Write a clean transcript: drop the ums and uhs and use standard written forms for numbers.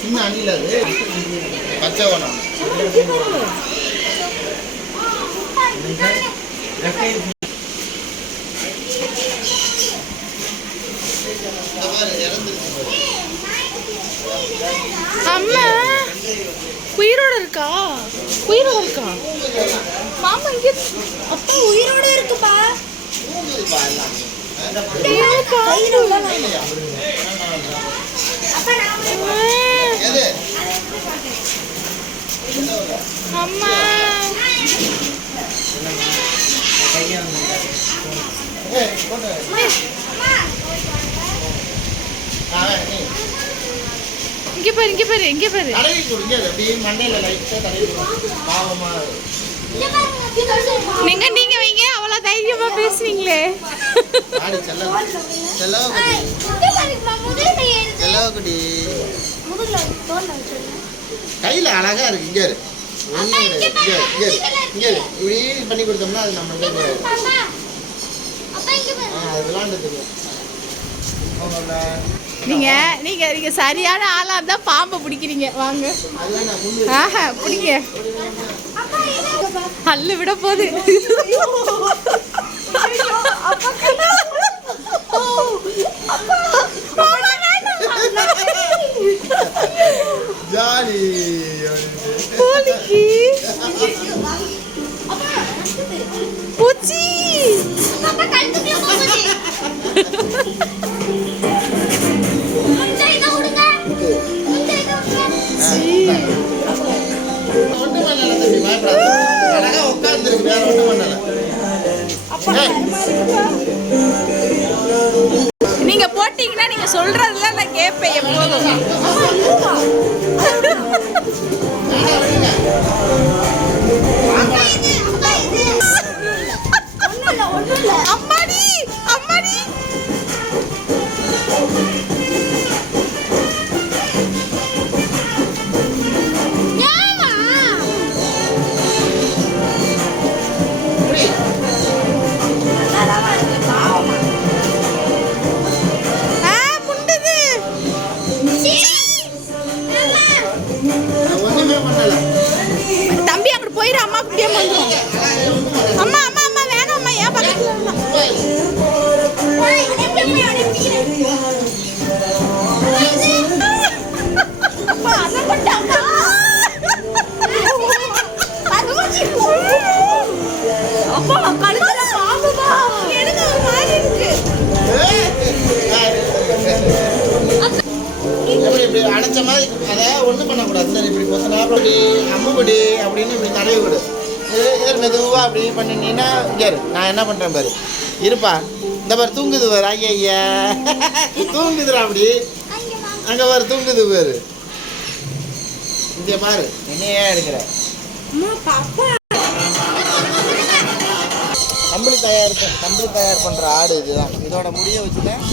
சின்ன அணில் அது பச்சை ஓனம். அம்மா உயிரோட இருக்கா? உயிரோட இருக்கா மாமா? இங்க அப்பா உயிரோட இருக்குப்பா. அம்மா இங்க பாரு, இங்க பாரு, இங்க பாரு. நீங்க நீங்க வைங்க, அவ்வளவு தைரியமா பேசுறீங்களே. கையில அழகா இருக்கு. இங்க இப்படி பண்ணி கொடுத்தோம்னா அது நம்ம விளாண்டுக்கு. நீங்க நீங்க நீங்க சரியான ஆளா இருந்தா பாம்பை பிடிக்கிறீங்க. வாங்க பிடிங்க. அல்லு விட போகுது. ஜாலி பூச்சி அழகா உட்கார்ந்துருக்கு. வேற ஒண்ணும் பண்ணல. நீங்க போட்டீங்கன்னா நீங்க சொல்றதுல நான் கேட்பேன் எப்போதும். அம்மாடி அம்மாடி தம்பி அங்க போயிரு. அம்மா அப்படியே வந்துடும். அம்மா அம்மா அம்மா வேணாம் அம்மா. ஏன் பக்கத்துல அடைச்ச மாதிரி அதை ஒன்றும் பண்ணக்கூடாது. இப்படி கொத்தனாப்படி அம்முபடி அப்படின்னு இப்படி நிறைய விடு. மெதுவாக அப்படி பண்ணினீங்கன்னா இங்கே நான் என்ன பண்ணுறேன் பாரு. இருப்பா இந்த பாரு தூங்குது பாரு. ஐயா தூங்குதுடா. அப்படி அங்கே பாரு தூங்குது பாரு. இங்கே பாரு என்னையே எடுக்கிற. கம்பளி தயார் பண்ணுற ஆடு இதுதான். இதோட முடிய வச்சுதான்